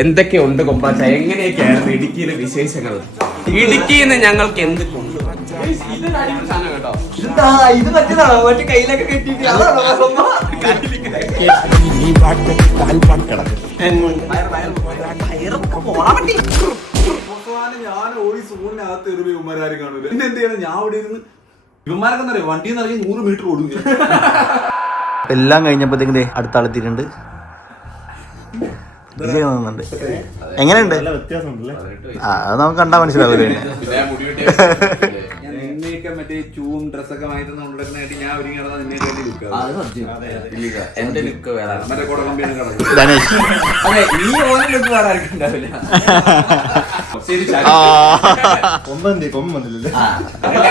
എന്തൊക്കെയുണ്ട് കൊമ്പാച്ച, എങ്ങനെയൊക്കെയാണ് ഇടുക്കിയിലെ വിശേഷങ്ങൾ? ഇടുക്കിയിൽ നിന്ന് ഞങ്ങൾക്ക് എന്ത് ഇത് പറ്റുന്നതാണോ? മറ്റേ കയ്യിലൊക്കെ കെട്ടിട്ട് ഞാൻ ഓടി സൂണിനകത്ത് എറിവ് ഇവന്മാരും കാണൂല. പിന്നെ എന്ത് ചെയ്യണം? ഞാൻ അവിടെ ഇരുന്ന് ഇവന്മാരൊക്കെ അറിയാം വണ്ടിയിൽ നിന്ന് ഇറങ്ങി 100 മീറ്റർ ഓടും. എല്ലാം കഴിഞ്ഞപ്പോഴത്തേക്കും അടുത്ത ആളെത്തിയിട്ടുണ്ട്. എങ്ങനെയുണ്ട്? അത് നമുക്ക് കണ്ടാ മനസ്സിലാവില്ല. മറ്റേ ചൂവും ഡ്രസ്സൊക്കെ വാങ്ങിട്ട് ഞാൻ ഒരുങ്ങി നടന്നാൽ നിന്നെ വേണ്ടി എന്റെ ലുക്ക് വേറെ മറ്റേ കൂടെ കമ്പിയാണ് കിടക്കുന്നത്. അതെ, ഈ ഓരോ ലുക്ക് വേറെ ആർക്കും ഉണ്ടാവില്ല.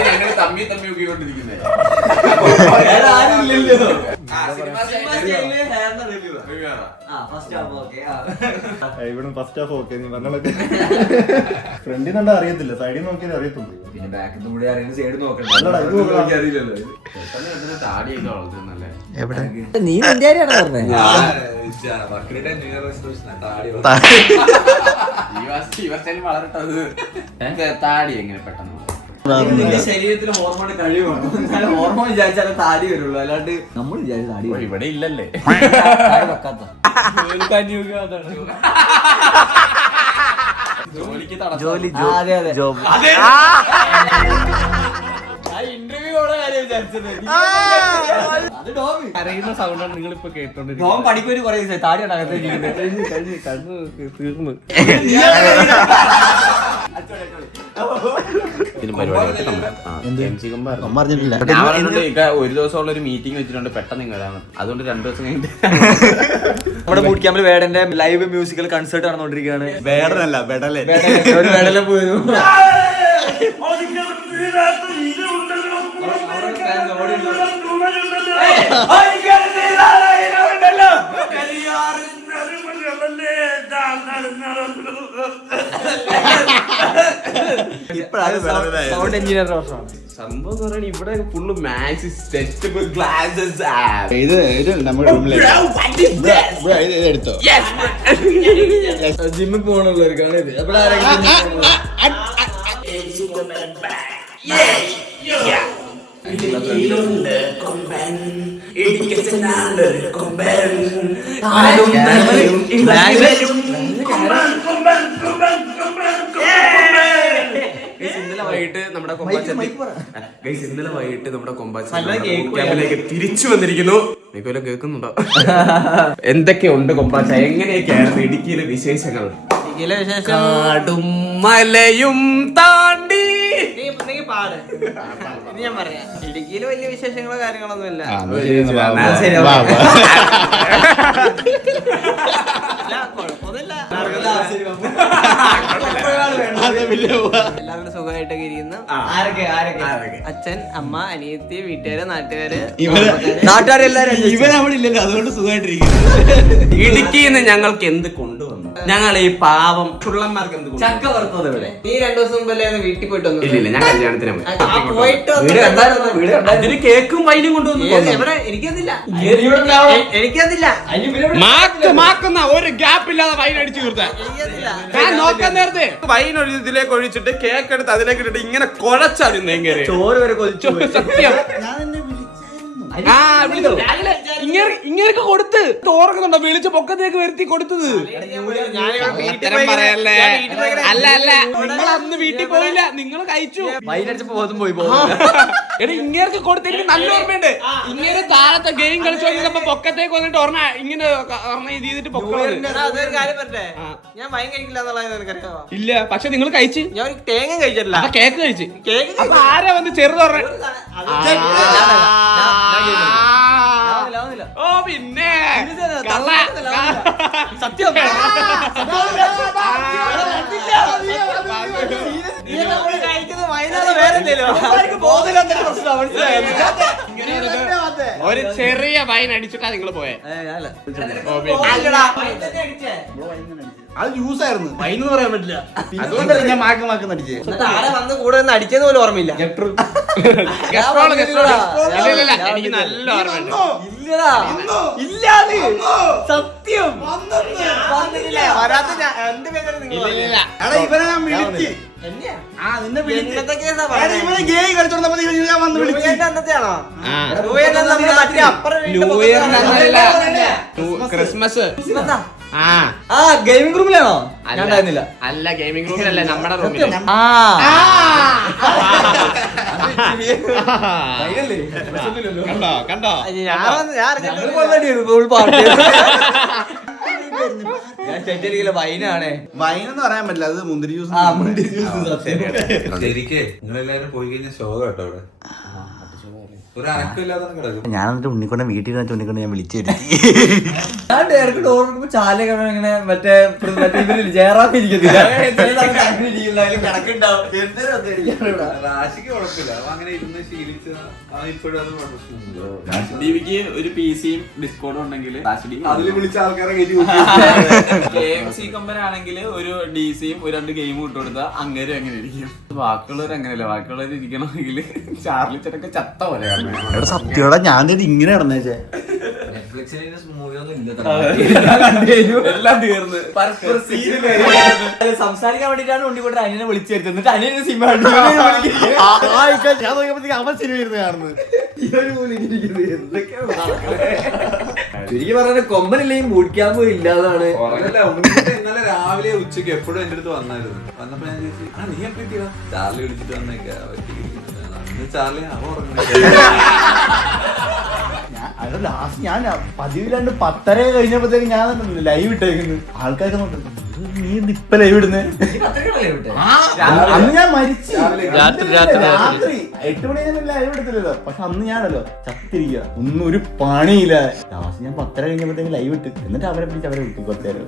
ഞങ്ങൾ തമ്മി തമ്മി നോക്കിക്കൊണ്ടിരിക്കുന്നത്. ഇവിടെ ഫസ്റ്റ് ഹാഫ് ഓക്കെ നീ പറഞ്ഞൊക്കെ ഫ്രണ്ടിൽ കണ്ടാ അറിയത്തില്ല, സൈഡിൽ നോക്കിയാലേ അറിയത്തുള്ളൂ. പിന്നെ ബാക്കിൽ കൂടി അറിയുന്ന സൈഡ് നോക്കണ്ട. അറിയില്ലല്ലോ. താടിയൊക്കെ വളർത്തുന്നല്ലേ? നീ ഇന്ത്യയിലാണ് പറഞ്ഞത്. താടി എങ്ങനെ പെട്ടെന്ന് ശരീരത്തിൽ ഹോർമോൺ കഴിവാണ്. ഹോർമോൺ വിചാരിച്ചാലേ താടി വരുള്ളൂ, അല്ലാണ്ട് നമ്മൾ വിചാരിച്ച താടി ഇവിടെ ഇല്ലല്ലേ? ജോലി ജോബ് അറിയുന്ന സൗണ്ടാണ് നിങ്ങൾ ഇപ്പൊ കേട്ടോണ്ട്. പഠിക്കൊരു കുറെ താടി ഒരു ദിവസമുള്ള ഒരു മീറ്റിംഗ് വെച്ചിട്ടുണ്ട്, പെട്ടെന്ന് വരാൻ. അതുകൊണ്ട് 2 ദിവസം കഴിഞ്ഞിട്ട് നമ്മുടെ ബൂട്ട് ക്യാമ്പിൽ വേടന്റെ ലൈവ് മ്യൂസിക്കൽ കൺസേർട്ട് നടന്നുകൊണ്ടിരിക്കുകയാണ്. വേടനല്ല വെടലേ. ഒരു വേടല പോയിരുന്നു. സൗണ്ട് എഞ്ചിനീയർ സംഭവം എന്ന് പറയുന്നത് ഇവിടെ ഫുള്ള് മാക്സിസ് ടെസ്റ്റ് ഗ്ലാസസ്. ഇത് നമ്മുടെ എടുത്തോ. ജിമ്മിൽ പോകണുള്ളവർക്കാണ് ഇത്. ഇന്നലെ വൈകിട്ട് നമ്മുടെ ക്യാമ്പിലേക്ക് തിരിച്ചു വന്നിരിക്കുന്നു. നിക്കോലോ കേൾക്കുന്നുണ്ടോ? എന്തൊക്കെയുണ്ട് കൊമ്പാച്ച, എങ്ങനെയൊക്കെയാണ് ഇടുക്കിയിലെ വിശേഷങ്ങൾ? കാടും മലയും താണ്ടി ഞാൻ പറയാം, ഇടുക്കിയില് വലിയ വിശേഷങ്ങളോ കാര്യങ്ങളൊന്നും ഇല്ല. എല്ലാവരും സുഖമായിട്ടൊക്കെ ഇരിക്കുന്നു. അച്ഛൻ, അമ്മ, അനിയത്തി, വീട്ടുകാര്, നാട്ടുകാരെല്ലാരും ഇവനവിടില്ലല്ലോ, അതുകൊണ്ട് സുഖമായിട്ടിരിക്കുന്നു. ഇടുക്കിയിൽ നിന്ന് ഞങ്ങൾക്ക് എന്ത് കൊണ്ടുവന്നു? ഞങ്ങൾ ഈ പാവം ചുള്ളന്മാർക്ക് എന്ത് ചക്ക വറുത്തത് ഇവിടെ. നീ 2 ദിവസം മുമ്പല്ലേ വീട്ടിൽ പോയിട്ട് വന്നു? ഇല്ല, ഞാൻ കല്യാണത്തിന് പോയിട്ട് കേക്കും വൈനും കൊണ്ടുവന്നു. എനിക്കതില്ല. മാക്കുന്ന ഒരു ഗ്യാപ്പ് ഇല്ലാതെ വൈൻ അടിച്ചു തീർത്താൻ ഞാൻ നോക്കാൻ നേരത്തെ വൈൻ ഇതിലേക്ക് ഒഴിച്ചിട്ട് കേക്ക് എടുത്ത് അതിലേക്ക് ഇട്ടിട്ട് ഇങ്ങനെ കുഴച്ചായിരുന്നു. എങ്ങനെ ചോറ് വരെ കൊതിച്ചു. സത്യം ഇങ്ങനെയൊക്കെ കൊടുത്ത് തോർക്കുന്നുണ്ടോ? വിളിച്ച് പൊക്കത്തേക്ക് വരുത്തി കൊടുത്തത്. പറയല്ലേ? അല്ല നിങ്ങൾ അന്ന് വീട്ടിൽ പോയില്ല, നിങ്ങൾ കഴിച്ചു. എടാ ഇങ്ങനെ കൊടുത്ത് എനിക്ക് നല്ല ഓർമ്മയുണ്ട്. ഇങ്ങനെ താഴത്തെ ഗെയിം കളിച്ചു വന്നപ്പോ പൊക്കത്തേക്ക് വന്നിട്ട് ഓർമ്മ ഇങ്ങനെ ഇത് ചെയ്തിട്ട് ഞാൻ വൈൻ കഴിക്കില്ല എന്നുള്ളത് എനിക്കറിയാമോ? ഇല്ല, പക്ഷെ നിങ്ങൾ കഴിച്ച്. ഞാൻ തേങ്ങ കഴിച്ചിട്ടില്ല, കേക്ക് കഴിച്ച്. അപ്പൊ ആരാ വന്ന് ചെറുത് പറഞ്ഞ? ഓ പിന്നെ സത്യം ഒരു ചെറിയ വൈൻ അടിച്ചിട്ടാ നിങ്ങള് പോയെ? അത് ജ്യൂസ് ആയിരുന്നു, വൈൻ എന്ന് പറയാൻ പറ്റില്ല. അതുകൊണ്ടല്ലേ ഞാൻ മാക്കം അടിച്ചേ. വന്ന് കൂടെ നിന്ന് അടിച്ചെന്ന് പോലും ഓർമ്മയില്ല. എനിക്ക് നല്ല ഓർമ്മയുണ്ട്. ഇല്ലടാ, ഇല്ലാതെ സത്യം. ഇവനെ ഞാൻ വിളിച്ച് നിന്നെ ക്രിസ്മസ് ഗെയിമിംഗ് റൂമിലാണോ? അല്ല ഗെയിമിംഗ് റൂമിലല്ല, നമ്മുടെ റൂമിൽ. കണ്ടോ വൈനാണ്. വൈൻ എന്ന് പറയാൻ പറ്റില്ല, അത് മുന്തിരി ജ്യൂസ്. ശരിക്കേ നിങ്ങളെല്ലാരും പോയി കഴിഞ്ഞാൽ ശോകം കേട്ടോ അവിടെ. ഒരു അനക്കമില്ലാതെ കിടക്കും. ഞാൻ എന്നിട്ട് ഉണ്ണിക്കൊണ്ട് വീട്ടിൽ ഉണ്ണിക്കൊണ്ട് ഞാൻ വിളിച്ചു ഞാൻ ഡയറക്റ്റ് ഡോർ ചാല ഇങ്ങനെ മറ്റേ ജയറാം ഇരിക്കത്തില്ല. റാശിക്ക് കുഴപ്പമില്ല, അവ അങ്ങനെ ഇരുന്ന് ശീലിച്ച ഇപ്പോഴും അത് പ്രശ്നമില്ല. ഡിവിക്ക് ഒരു പിസിയും ഡിസ്കോഡും ഉണ്ടെങ്കിൽ അതിൽ വിളിച്ച ആൾക്കാരെ KMC കമ്പനി ആണെങ്കിൽ ഒരു ഡിസിയും ഒരു 2 ഗെയിമും ഇട്ട് കൊടുത്താൽ അങ്ങനെ അങ്ങനെ ഇരിക്കും. ബാക്കിയുള്ളവർ അങ്ങനെയല്ല, ബാക്കിയുള്ളവർ ഇരിക്കണമെങ്കിൽ ചാർലി ചേട്ടൊക്കെ ചത്ത പോലെയാണ്. സത്യോടെ ഞാൻ ഇങ്ങനെ നടന്നേച്ചേ. എല്ലാം തീർന്ന് സംസാരിക്കാൻ വേണ്ടിട്ടാണ് ഉണ്ണിക്കൊണ്ട് അനിയനെ വിളിച്ചു വരുന്നത്. എന്നിട്ട് അനിയനെ സിനിമ ഞാൻ നോക്കിയപ്പോഴത്തേക്ക് അവൻ സിനിമ ഇരുന്ന് കാണുന്നത്. എനിക്ക് പറഞ്ഞ കൊമ്പനില്ലെങ്കിൽ ബൂട്ട് ക്യാമ്പ് ഇല്ലാതാണ്. ഇന്നലെ രാവിലെ ഉച്ചക്ക് എപ്പോഴും എന്റെ അടുത്ത് വന്നായിരുന്നു. വന്നപ്പോ ഞാൻ ചോദിച്ചു, നീ എപ്പോ എത്തിയതാ? ചാർലി വിളിച്ചിട്ട് വന്നേക്കാ. ചാർലി ലാസ്റ്റ് ഞാൻ പതിവില്ലാണ്ട് 10:30 കഴിഞ്ഞപ്പോഴത്തേക്ക് ഞാൻ ലൈവ് ഇട്ടേക്കുന്നു. ആൾക്കാരൊക്കെ നോക്കുന്നു, നീ ഇപ്പൊ ലൈവ് ഇടുന്നേ? അന്ന് ഞാൻ മരിച്ചു. രാത്രി 8 മണി ലൈവ് എടുത്തില്ലല്ലോ. പക്ഷെ അന്ന് ഞാനല്ലോ ചത്തിരിക്കുക, ഒന്നും ഒരു പണിയില്ല. ലാസ്റ്റ് ഞാൻ 10:30 കഴിഞ്ഞപ്പോഴത്തേക്ക് ലൈവ് ഇട്ട്, എന്നിട്ട് അവരെ പിടിച്ച് അവരെ വിട്ടു 10 നേരം.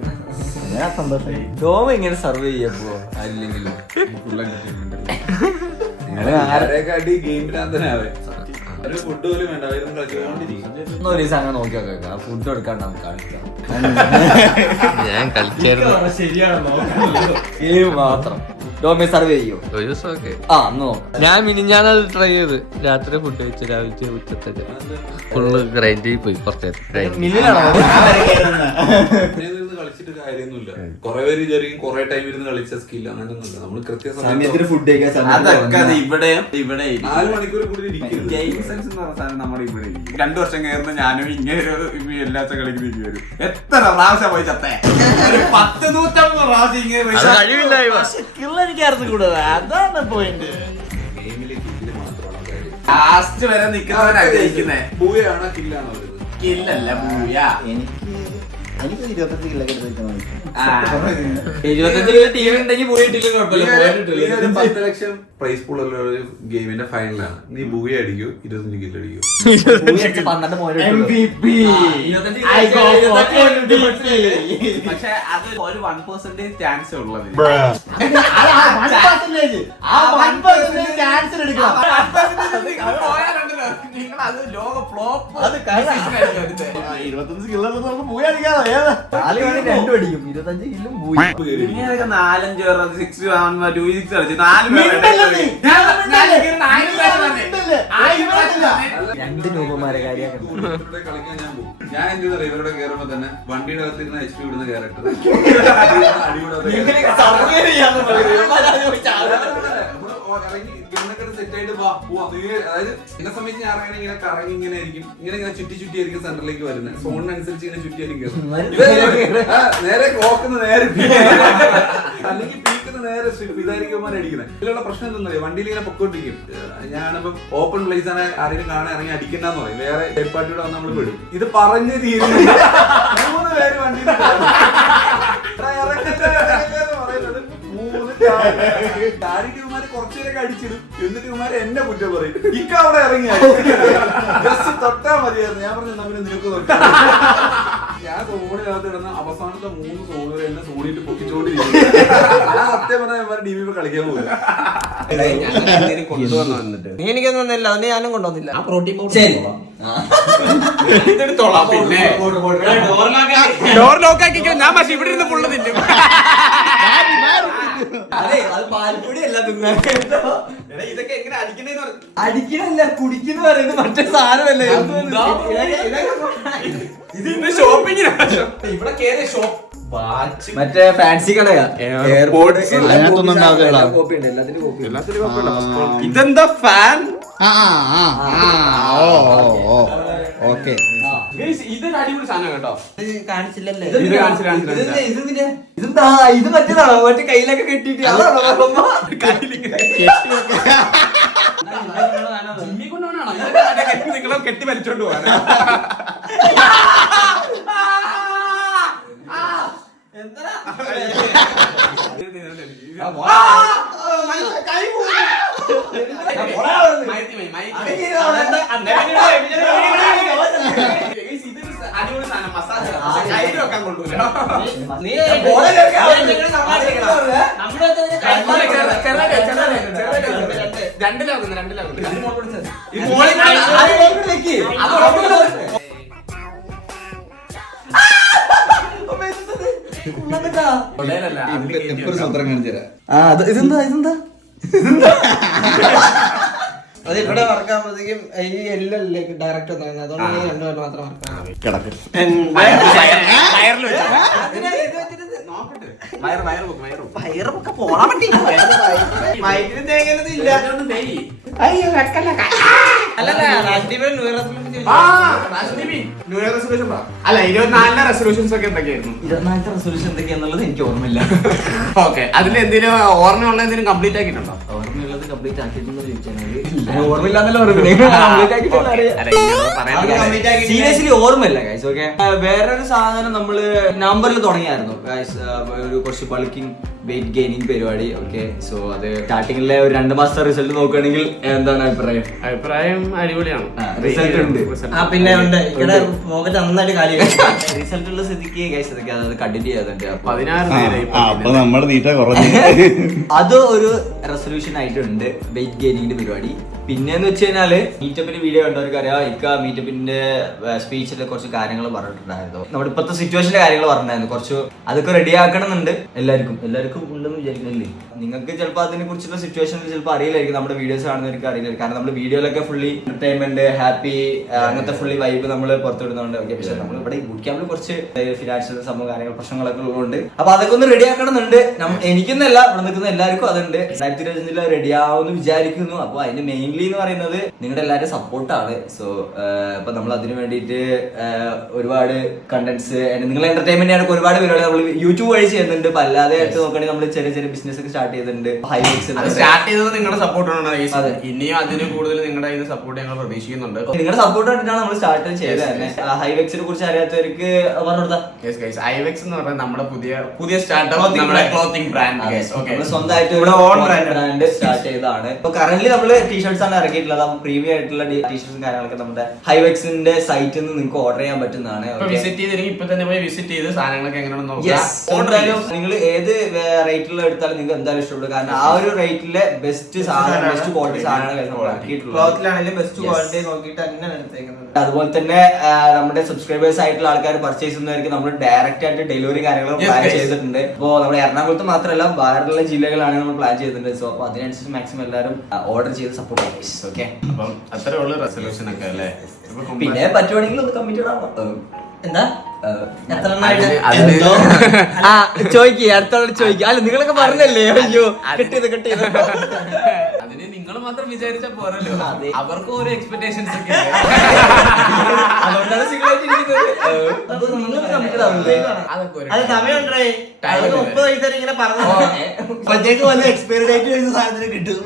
അങ്ങനെ സന്തോഷം. ടോം ഇങ്ങനെ സർവ് ചെയ്യപ്പോ അല്ലെങ്കിലും ഗെയിമിലാന്തനാവേ ഒരു ഫുഡ് പോലും വേണ്ട, അവരും കളിച്ചുകൊണ്ടിരിക്കും. ഒരു ദിവസം അങ്ങനെ നോക്കി നോക്കാം, ഫുഡ് എടുക്കാണ്ട് നമുക്ക് കളിക്കാം. ഞാൻ കളിച്ചായിരുന്നു. ശരിയാണോ? മാത്രം ടോമി സർവ് ചെയ്യോ ഒരു ദിവസമൊക്കെ അന്ന് നോക്കാം. ഞാൻ മിനിഞ്ഞാന്നത് ട്രൈ ചെയ്ത് രാത്രി ഫുഡ് കഴിച്ചു. രാവിലെ ഉച്ചത്തൊക്കെ ഫുള്ള് ഗ്രൈൻഡിൽ പോയി പുറത്തേക്ക് ഗ്രൈൻഡ്. കളിച്ചിട്ട് കാര്യമൊന്നുമില്ല. കുറെ പേര് വിചാരിക്കും കുറെ ടൈം ഇരുന്ന് കളിച്ച സ്കിൽ, അങ്ങനെയൊന്നുമില്ല. നമ്മൾ സമയത്തിന് ഫുഡ് കഴിക്കാൻ അതൊക്കെ ഇവിടെ 4 മണിക്കൂർ കൂടി ഇരിക്കും. ഗെയിം സെൻസ് എന്ന് പറഞ്ഞ സാധനം നമ്മുടെ ഇവിടെ 2 വർഷം കയറുന്ന ഞാനും ഇങ്ങനെ എല്ലാ കളിക്കുന്നേക്ക് വരും. എത്ര പ്രാവശ്യം പോയി ചത്തേ? 10-150 പ്രാവശ്യം ഇങ്ങനെ എനിക്കായിരുന്നു കൂടെ. അതാണ് പോയിന്റ്. ലാസ്റ്റ് വരെ നിൽക്കുന്നവരാണ് ജയിക്കുന്നേ. ബൂയാണോ കില്ലാണോ വരുന്നത്? കില്ലല്ല ബൂയ. എനിക്ക് 25 കിലൊക്കെ എടുത്ത് 75 ടീം ഉണ്ടെങ്കിൽ പോയിട്ടില്ല, കുഴപ്പമില്ല. 10 ലക്ഷം പ്രൈസ് പൂൾ ഉള്ള ഒരു ഗെയിമിന്റെ ഫൈനലാണ്. നീ ബൂയ അടിക്കൂ, 25 കില്ല് അടിക്കൂ. പക്ഷെ അത് ഒരു 1% ചാൻസ് ഉള്ളത്. നിങ്ങൾ അത് ലോക ഫ്ലോപ്പ് 25 കിലോ നമുക്ക് പോയി അടിക്കാതെ. 2 അടിക്കും, 25 കില്ലും പോയി. ഇങ്ങനെയൊക്കെ 4-5 പേർ 6 2-6 കളിച്ച് 4 പേർ 2 രൂപമാരെ കാര്യമാക്കണം. കളിക്കാൻ ഞാൻ പോകും. ഞാൻ എന്താ പറയുക, ഇവരുടെ കയറുമ്പോ തന്നെ വണ്ടിയുടെ അകത്തിരുന്ന HP വിടുന്ന ക്യാരക്ടർ സെറ്റായിട്ട് അതായത് എന്നെ സംബന്ധിച്ച് ഞാൻ ഇറങ്ങി ഇങ്ങനെ കറങ്ങി ഇങ്ങനെ ആയിരിക്കും, ഇങ്ങനെ ചുറ്റി ആയിരിക്കും സെന്ററിലേക്ക് വരുന്നത്. സോണിനനുസരിച്ച് ഇങ്ങനെ ചുറ്റി ആയിരിക്കും. നേരെ ക്ലോക്കുന്ന നേരെ അല്ലെങ്കിൽ പീക്കുന്ന നേരെ ഇതായിരിക്കും അടിക്കുന്നത്. ഇതിലുള്ള പ്രശ്നം എന്താ, വണ്ടിയിൽ ഇങ്ങനെ പൊക്കോണ്ടിരിക്കും. ഞാനിപ്പോ ഓപ്പൺ പ്ലേസ് ആണ്, ആരെങ്കിലും കാണാൻ ഇറങ്ങി അടിക്കണ്ടെന്ന് പറയും. വേറെ തേർഡ് പാർട്ടിയോടെ വന്ന് നമ്മൾ വിടും. ഇത് പറഞ്ഞു തീരുന്നില്ല. 3 പേര് വണ്ടിയിൽ ചാടിക്കുമാര് കുറച്ചുപേരൊക്കെ അടിച്ചിടും. എന്നിട്ട് ഇവന്മാര് എന്നെ കുറ്റം പറയും. ഇക്ക അവിടെ ഇറങ്ങി തൊട്ടാ മതിയായിരുന്നു. ഞാൻ പറഞ്ഞു നമ്മൾ നിനക്ക് തൊട്ടാ. ഞാൻ സോണിനകത്ത് ഇടുന്ന അവസാനത്തെ 3 സോണുകൾ എന്നെ സോണിട്ട് പൊക്കിച്ചോണ്ടിരിക്കും. ഞാൻ സത്യം പറഞ്ഞാൽ ഇവന്മാരെ DVP കളിക്കാൻ പോകില്ല. കൊണ്ടുവന്നു വന്നിട്ട് നീ എനിക്കൊന്നും തന്നില്ല, അതുകൊണ്ട് ഞാനും കൊണ്ടുവന്നില്ല. ആ പ്രോട്ടീൻ ഇതെടുത്തോളാം. പിന്നെ ഡോർ ലോക്ക് ആക്കി ഞാൻ പക്ഷെ ഇവിടെ ഇരുന്ന് ഫുള്ള് തിന്നും. അതെ, അത് പാൽപ്പൊടി അല്ല തിന്നാൻ. ഇതൊക്കെ എങ്ങനെ അടിക്കണേന്ന് പറഞ്ഞു. അടിക്കണല്ല കുടിക്കുന്ന പറയുന്നത് മറ്റേ സാധനമല്ലേ ഇത് ഷോപ്പിങ്ങിനാ. ഇവിടെ കേറിയ ഷോപ്പ് വാച്ച് മറ്റേ ഫാൻസി കടയാ എയർപോർട്ട്സ് അതിനകത്തൊന്നും ഉണ്ടാവില്ല. കോപ്പി ഉണ്ട് എല്ലാത്തിനും കോപ്പി ഉണ്ട്. ഇതെന്താ ഫാൻ? ഓക്കെ ഇതൊരു അടിപൊളി സാധനം കേട്ടോ. കാണിച്ചില്ലല്ലേ ഇത് കാണിച്ചില്ല. ഇതെന്താ ഇത് മറ്റേതാണോ മറ്റേ കയ്യിലൊക്കെ കെട്ടിട്ട് അതാണോ ജിമ്മി കൊണ്ടുപോകണോ? ഇതൊക്കെ നിങ്ങളെ കെട്ടി വലിച്ചോണ്ട് പോകാൻ. അടിപൊളി സാധനം മസാജ് കയ്യിൽ വെക്കാൻ കൊണ്ടുപോകും. ഒരു സൂത്രം കാണിച്ചു തരാം. ഇതെന്താ ഇതെന്താ അത് ഇവിടെ വറക്കാകുമ്പോഴത്തേക്കും ഈ എല്ലല്ലേ ഡയറക്റ്റ് വന്നിരുന്നത് അതുകൊണ്ട് ഈ രണ്ടുപേരും മാത്രം വറക്കാം. അല്ല 24 റെസൊല്യൂഷൻസ് ഒക്കെ എന്തൊക്കെയായിരുന്നു? 24 റെസൊല്യൂഷൻ എന്തൊക്കെയാന്നുള്ളത് എനിക്ക് ഓർമ്മയില്ല. ഓക്കെ, അതിൽ എന്തെങ്കിലും ഓർമ്മയുള്ള എന്തെങ്കിലും കംപ്ലീറ്റ് ആക്കിയിട്ടുണ്ടോ? ഓർമ്മയുള്ളത് കംപ്ലീറ്റ് ആക്കിയിട്ടുണ്ടോ ചോദിച്ചാൽ ഓർമ്മയില്ലാന്നല്ല പറയുന്നത്. സീരിയസ്ലി ഓർമ്മയില്ല ഗൈസ്. ഓക്കെ, വേറൊരു സാധനം നമ്മള് നവംബറിൽ തുടങ്ങിയായിരുന്നു ഗൈസ്, ഒരു കുറച്ച് ബൾക്കിംഗ് വെയിറ്റ് ഗെയിനിങ് പരിപാടി. ഓക്കെ, സോ അത് സ്റ്റാർട്ടിങ്ങിലെ ഒരു 2 മാസത്തെ റിസൾട്ട് നോക്കുകയാണെങ്കിൽ എന്താണ് അഭിപ്രായം? അഭിപ്രായം അടിപൊളിയാണ്. റിസൾട്ട് ഉണ്ട്. പിന്നെ ഉണ്ട് ഇവിടെ പോകത്ത് നന്നായിട്ട് കാര്യം റിസൾട്ട് ഉള്ള സ്ഥിതിക്ക് ഗൈസ് അതൊക്കെ അത് കണ്ടിന്യൂ ചെയ്യുന്നുണ്ട്. 16 നേരം അപ്പൊ നമ്മുടെ തീറ്റ കുറഞ്ഞു. അത് ഒരു റെസൊല്യൂഷൻ ആയിട്ടുണ്ട് വെയിറ്റ് ഗെയിനിങ്ങിന്റെ പരിപാടി. പിന്നെന്ന് വെച്ച് കഴിഞ്ഞാല് മീറ്റപ്പിന്റെ വീഡിയോ കണ്ടവർക്ക് അറിയാം, ഇക്ക മീറ്റപ്പിന്റെ സ്പീച്ചിലെ കുറച്ച് കാര്യങ്ങൾ പറഞ്ഞിട്ടുണ്ടായിരുന്നു. നമ്മുടെ ഇപ്പോഴത്തെ സിറ്റുവേഷനിലെ കാര്യങ്ങൾ പറഞ്ഞിട്ടുണ്ടായിരുന്നു. കുറച്ച് അതൊക്കെ റെഡി ആക്കണമെന്നുണ്ട്. എല്ലാവർക്കും ഉണ്ടെന്ന് വിചാരിക്കുന്നില്ലേ? നിങ്ങൾക്ക് ചിലപ്പോൾ അതിനെ കുറിച്ചുള്ള സിറ്റുവേഷനിൽ ചിലപ്പോൾ അറിയില്ലായിരിക്കും. നമ്മുടെ വീഡിയോസ് കാണുന്നവർക്ക് അറിയില്ലായിരിക്കും. കാരണം നമ്മുടെ വീഡിയോയിലൊക്കെ ഫുള്ളി എന്റർടൈൻമെന്റ്, ഹാപ്പി, അങ്ങനത്തെ ഫുള്ളി വൈബ് നമ്മൾ പുറത്തുവിടുന്നുണ്ട്. ഓക്കെ, പക്ഷെ നമ്മൾ ഇവിടെ ബൂട്ട് ക്യാമ്പിൽ കുറച്ച് ഫിനാൻഷ്യൽ സംഭവം കാര്യങ്ങൾ പ്രശ്നങ്ങളൊക്കെ ഉള്ളതുകൊണ്ട് അപ്പൊ അതൊക്കെ ഒന്ന് റെഡി ആക്കണമെന്നുണ്ട്. എനിക്കെന്നല്ല, ഇവിടെ നിൽക്കുന്ന എല്ലാവർക്കും അതുണ്ട്. 2025 റെഡി ആവുമെന്ന് വിചാരിക്കുന്നു. അപ്പൊ അതിന്റെ മെയിൻലി എന്ന് പറയുന്നത് നിങ്ങളുടെ എല്ലാവരും സപ്പോർട്ടാണ്. സോ ഇപ്പൊ നമ്മൾ അതിന് വേണ്ടിയിട്ട് ഒരുപാട് കണ്ടന്റ്സ്, നിങ്ങളെ എന്റർടൈൻമെന്റ് ആണ് ഒരുപാട് പരിപാടി നമ്മൾ യൂട്യൂബ് വഴി ചെയ്യുന്നുണ്ട്. അപ്പൊ അല്ലാതെ ആയിട്ട് നോക്കുകയാണെങ്കിൽ നമ്മൾ ചെറിയ ചെറിയ ബിസിനസ് ഒക്കെ സ്റ്റാർട്ട് ചെയ്തിട്ടുണ്ട്. സ്റ്റാർട്ട് ചെയ്തത് നിങ്ങളുടെ സപ്പോർട്ടാണ്. ഇനിയും അതിന് കൂടുതൽ നിങ്ങളുടെ സപ്പോർട്ട് ഞങ്ങൾ പ്രതീക്ഷിക്കുന്നുണ്ട്. നിങ്ങളുടെ സപ്പോർട്ട് കണ്ടിട്ടാണ് നമ്മൾ സ്റ്റാർട്ട് ചെയ്തത് തന്നെ. ഹൈവെക്സിനെ കുറിച്ച് അറിയാത്തവർക്ക് പറഞ്ഞു ഹൈവെക്സ് എന്ന് പറഞ്ഞാൽ നമ്മുടെ പുതിയ സ്റ്റാർട്ടപ്പ്, നമ്മുടെ ക്ലോത്തിങ് ബ്രാൻഡ്. സ്വന്തമായിട്ട് ഓൺ ബ്രാൻഡ് സ്റ്റാർട്ട് ചെയ്തതാണ്. ഇപ്പൊ കറന്റ് നമ്മള് ടീഷർട്സ് ആണ് ഇറക്കിയിട്ടുള്ളത്. അപ്പൊ പ്രീമിയം ആയിട്ടുള്ള ടീഷർട്സും കാര്യങ്ങളൊക്കെ നമ്മുടെ ഹൈവെക്സിന്റെ സൈറ്റിൽ നിന്ന് നിങ്ങൾക്ക് ഓർഡർ ചെയ്യാൻ പറ്റുന്നതാണ്. വിസിറ്റ് ചെയ്തില്ലെങ്കിൽ ഇപ്പൊ തന്നെ പോയി വിസിറ്റ് ചെയ്ത് സാധനങ്ങളൊക്കെ എങ്ങനെയാണെന്ന് നോക്കാം. എന്തായാലും നിങ്ങൾ ഏത് റേറ്റിൽ എടുത്താലും നിങ്ങൾക്ക് എന്തായാലും ഇഷ്ടപ്പെടും. കാരണം ആ ഒരു റേറ്റിലെ ബെസ്റ്റ് സാധനം, ബെസ്റ്റ് ക്വാളിറ്റി സാധനങ്ങളാണ് ക്ലോത്തിലാണെങ്കിലും ബെസ്റ്റ് ക്വാളിറ്റി നോക്കിയിട്ട് തന്നെയാണ് എടുത്തേക്കുന്നത്. അതുപോലെ തന്നെ നമ്മുടെ സബ്സ്ക്രൈബേഴ്സ് ആയിട്ടുള്ള ആൾക്കാർ പർച്ചേസ് ചെയ്യുന്നവർക്ക് നമ്മൾ ഡയറക്റ്റ് ആയിട്ട് ഡെലിവറി കാര്യങ്ങൾ പ്ലാൻ ചെയ്തിട്ടുണ്ട്. അപ്പോൾ നമ്മുടെ എറണാകുളത്ത് മാത്രമല്ല വേറെയുള്ള ജില്ലകളാണ് നമ്മൾ പ്ലാൻ ചെയ്തിട്ടുണ്ട്. സോ അപ്പൊ അതിനനുസരിച്ച് മാക്സിമം എല്ലാവരും ഓർഡർ ചെയ്ത് സപ്പോർട്ട് ചെയ്യും. ഓക്കെ, അപ്പം അത്രേ ഉള്ളൂ റെസൊല്യൂഷൻ ഒക്കെ അല്ലേ. പിന്നെ പറ്റുവാണെങ്കിൽ ഒന്ന് കമ്മിറ്റഡ് ആവാം. എന്താ ചോദിക്കുക അടുത്തോട് ചോദിക്കുക. അല്ല നിങ്ങളൊക്കെ പറഞ്ഞല്ലേ അയ്യോ കെട്ടിയത് അതിന് നിങ്ങൾ മാത്രം വിചാരിച്ചാ പോരല്ലോ, അവർക്കും ഓരോ എക്സ്പെക്ടേഷൻസ് ഒക്കെ അതുകൊണ്ടാണ് സിംഗിൾ ആയിട്ട് ഇരിക്കുന്നത്. അത് സമയമുണ്ടേ 30 വയസ്സ് വരെ ഇങ്ങനെ പറഞ്ഞു അപ്പോഴത്തേക്ക് വന്ന് എക്സ്പയറി ഡേറ്റ് കഴിഞ്ഞ സാധനത്തിന് കിട്ടും.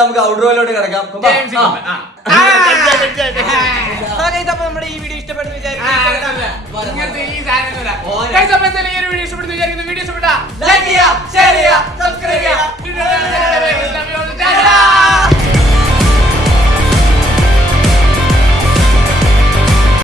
നമുക്ക് ഔട്ട്ഡോറിലോട്ട് കിടക്കാം. നമ്മുടെ ഈ വീഡിയോ ഇഷ്ടപ്പെടുന്ന വിചാരിച്ചു.